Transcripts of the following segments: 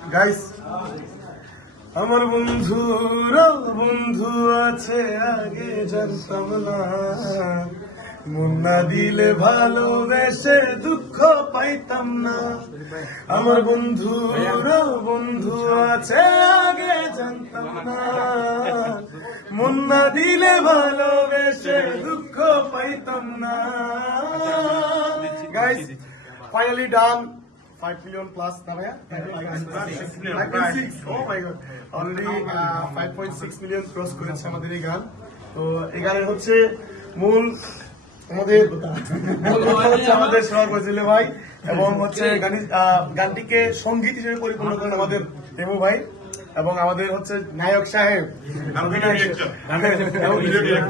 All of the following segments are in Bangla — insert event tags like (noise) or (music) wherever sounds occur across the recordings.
গাইস আমার বন্ধুর বন্ধু আছে আগে জানতাম না মুন্না দিলে ভালোবেসে দুঃখ পাইতাম না। আমার বন্ধুর বন্ধু আছে আগে জানতাম না মুন্না দিলে ভালোবেসে দুঃখ পাইতাম না। Guys finally done 5 million plus না ভাইয়া 5.6 oh my god. Already 5.6 million cross করেছে আমাদের এই গান। তো এই গানের হচ্ছে মূল আমাদের আমাদের সোহাগ ফজিলে ভাই এবং হচ্ছে গানটিকে সংগীত হিসেবে পরিপূর্ণ করেন আমাদের হেমু ভাই এবং আমাদের হচ্ছে নায়ক সাহেব।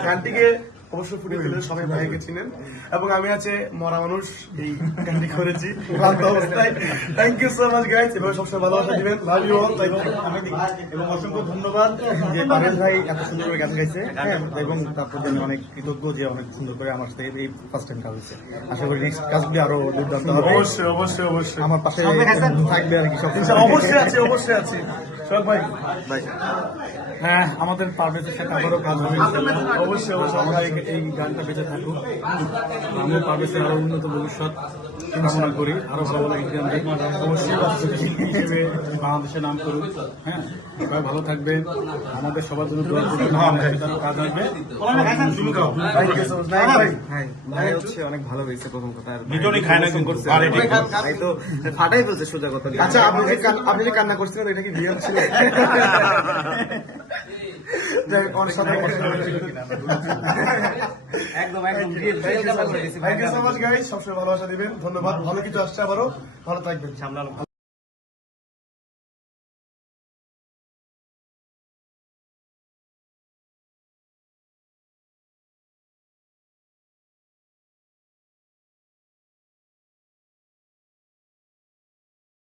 গানটিকে অবশ্য ফুটিয়ে তুলে সবাই ভাইকে চিনেন। এবং আমি আছে মরা মানুষ এই গানটি করেছি। (laughs) ক্লান্ত অবস্থায়। থ্যাংক ইউ সো মাচ এভাবে সবসময় ভালোবাসা দিবেন। লাভ ইউ অল এবং অসংখ্য ধন্যবাদ যে ভাই এত সুন্দর করে গান গাইছে। হ্যাঁ এবং তারপর আমি অনেক কৃতজ্ঞ যে অনেক সুন্দর করে আমার সাথে এই ফার্স্ট টাইম কাজ হয়েছে। আশা করি নেক্সট কাজগুলি আরও দুর্দান্ত হবে। অবশ্যই অবশ্যই অবশ্যই। আমার পাশে থাকবে আর কি সব অবশ্যই আছে অবশ্যই আছে। সব ভাই। হ্যাঁ আমাদের পারভেজের সাথে আবারও কাজ হবে। অবশ্যই অবশ্যই আমরা এই- এই গানটা বেঁচে থাকুক। আমরা পারভেজের আরও উন্নত ভবিষ্যৎ কামনা করি আরও ভালো ভালো দিক। অবশ্যই শিল্পী হিসেবে বাংলাদেশের নাম করুন হ্যাঁ? সবাই ভালো থাকবেন। আমাদের সবার জন্য দোয়া করবেন কাজ আসবে ভাই হচ্ছে অনেক ভালো হয়েছে প্রথম কথা তো ফাটাই ফেলছে সোজা আচ্ছা আপনি যে কান- আপনি যে কান্না করছিলেন এটা কি বিয়ে ছিল? (laughs) যাই ওর সাথে একদম একদম real, real কথা বলে দিছি ভাই। Thank you so much guys সবসময় ভালোবাসা দিবেন। ধন্যবাদ। ভালো কিছু আসছে আবারও। ভালো থাকবেন।